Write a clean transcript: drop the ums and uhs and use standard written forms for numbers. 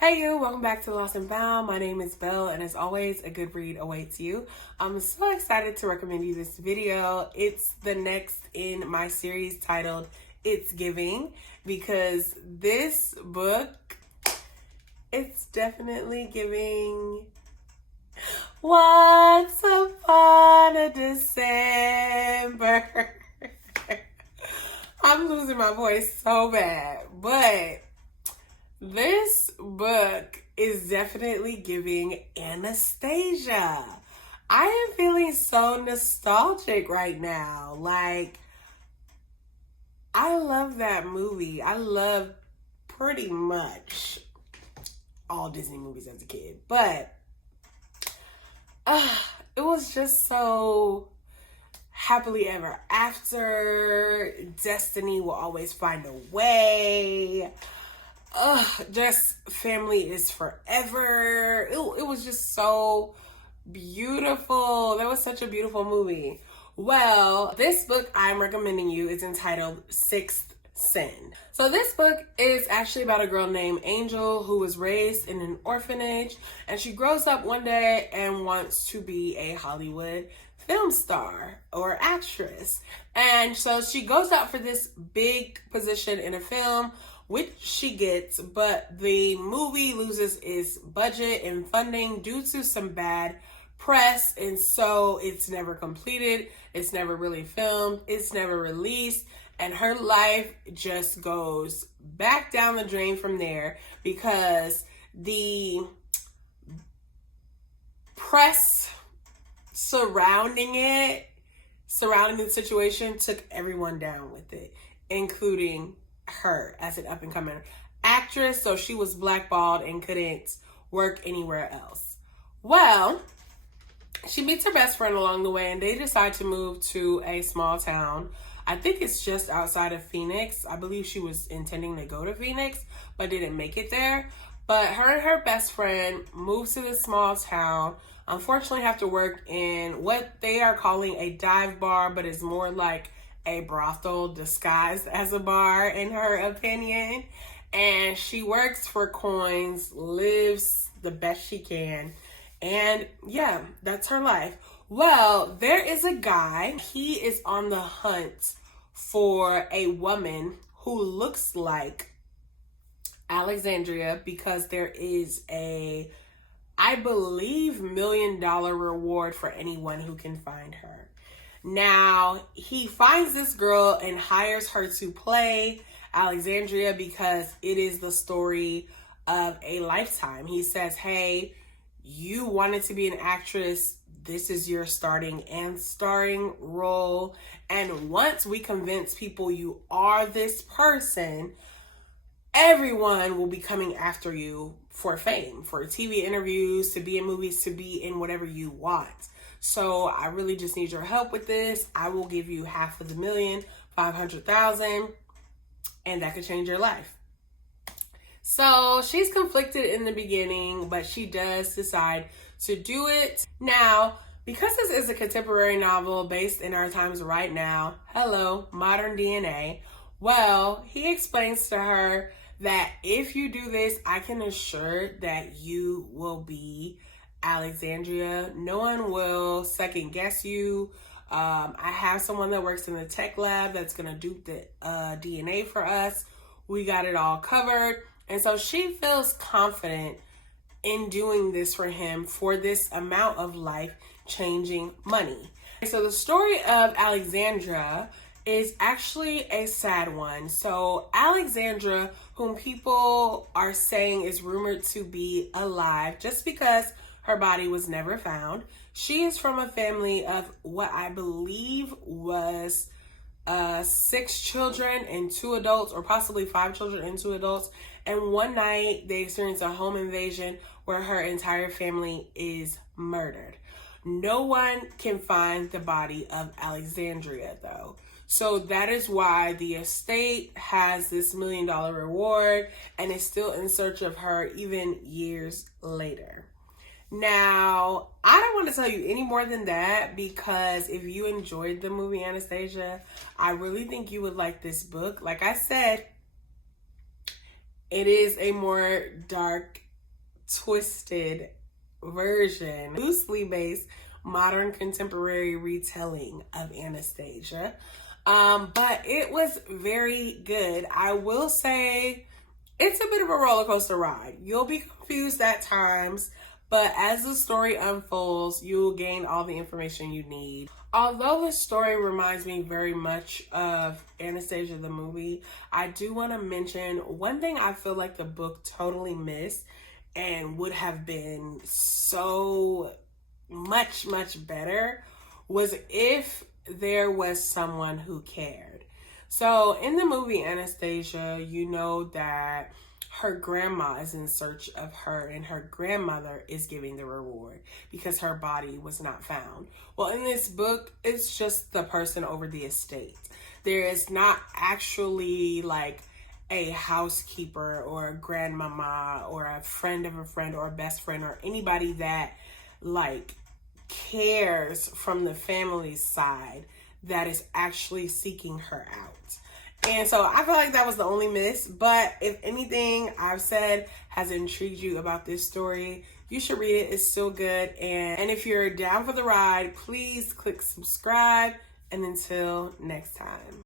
Hey you, welcome back to Lost and Found. My name is Belle, and as always, a good read awaits you. I'm so excited to recommend you this video. It's the next in my series titled It's Giving, because this book, it's definitely giving Once Upon a December. I'm losing my voice so bad, but this book is definitely giving Anastasia. I am feeling so nostalgic right now. I love that movie. I love pretty much all Disney movies as a kid. But it was just so happily ever after. Destiny will always find a way. Just family is forever. It was just so beautiful. That was such a beautiful movie. Well, this book I'm recommending you is entitled Sixth Sin. So this book is actually about a girl named Angel who was raised in an orphanage, and she grows up one day and wants to be a Hollywood film star or actress. And so she goes out for this big position in a film, which she gets, but the movie loses its budget and funding due to some bad press, and so it's never completed, it's never really filmed, it's never released, and her life just goes back down the drain from there because the press surrounding the situation took everyone down with it, including her as an up-and-coming actress. So she was blackballed and couldn't work anywhere else. Well, she meets her best friend along the way, and they decide to move to a small town. I think it's just outside of Phoenix. I believe she was intending to go to Phoenix but didn't make it there. But her and her best friend moves to this small town. Unfortunately, have to work in what they are calling a dive bar, but it's more like a brothel disguised as a bar, in her opinion. And she works for coins, lives the best she can, and yeah, that's her life. Well, there is a guy. He is on the hunt for a woman who looks like Alexandria, because there is a, I believe, $1 million reward for anyone who can find her. Now, he finds this girl and hires her to play Alexandria because it is the story of a lifetime. He says, hey, you wanted to be an actress. This is your starting and starring role. And once we convince people you are this person, everyone will be coming after you for fame, for TV interviews, to be in movies, to be in whatever you want. So I really just need your help with this. I will give you $500,000, $500,000, and that could change your life. So she's conflicted in the beginning, but she does decide to do it. Now, because this is a contemporary novel based in our times right now, hello, modern DNA, well, he explains to her that if you do this, I can assure that you will be Alexandria. No one will second guess you. I have someone that works in the tech lab that's going to do the DNA for us. We got it all covered. And so she feels confident in doing this for him for this amount of life-changing money. So the story of Alexandra is actually a sad one. So Alexandra, whom people are saying is rumored to be alive just because her body was never found. She is from a family of what I believe was 6 children and 2 adults, or possibly 5 children and 2 adults. And one night they experience a home invasion where her entire family is murdered. No one can find the body of Alexandria though. So that is why the estate has this $1 million reward and is still in search of her even years later. Now, I don't want to tell you any more than that, because if you enjoyed the movie Anastasia, I really think you would like this book. Like I said, it is a more dark twisted version, loosely based modern contemporary retelling of Anastasia. But it was very good. I will say it's a bit of a roller coaster ride. You'll be confused at times, but as the story unfolds, you'll gain all the information you need. Although the story reminds me very much of Anastasia the movie, I do want to mention one thing I feel like the book totally missed and would have been so much, much better was if there was someone who cared. So in the movie Anastasia, you know that her grandma is in search of her and her grandmother is giving the reward because her body was not found. Well, in this book, it's just the person over the estate. There is not actually like a housekeeper or a grandmama or a friend of a friend or a best friend or anybody that like cares from the family's side that is actually seeking her out. And so I feel like that was the only miss. But if anything I've said has intrigued you about this story, you should read it. It's still good. And if you're down for the ride, please click subscribe. And until next time.